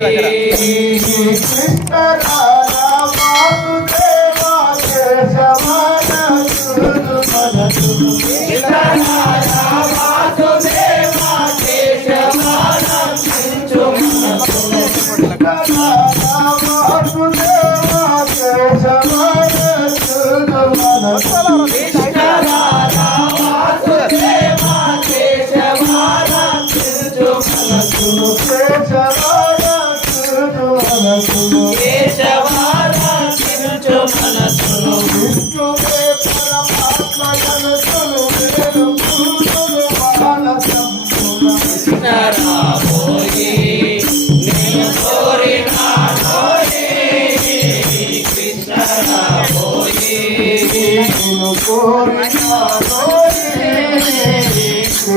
మాట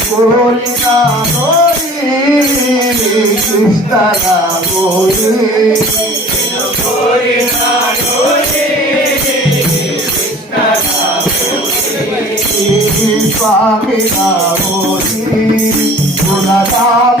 కోరిన కోరి కృష్ణ కోరి స్వామి రామోజీ గుణధామ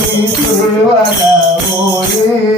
Thank you.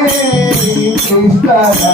నిజముగా నా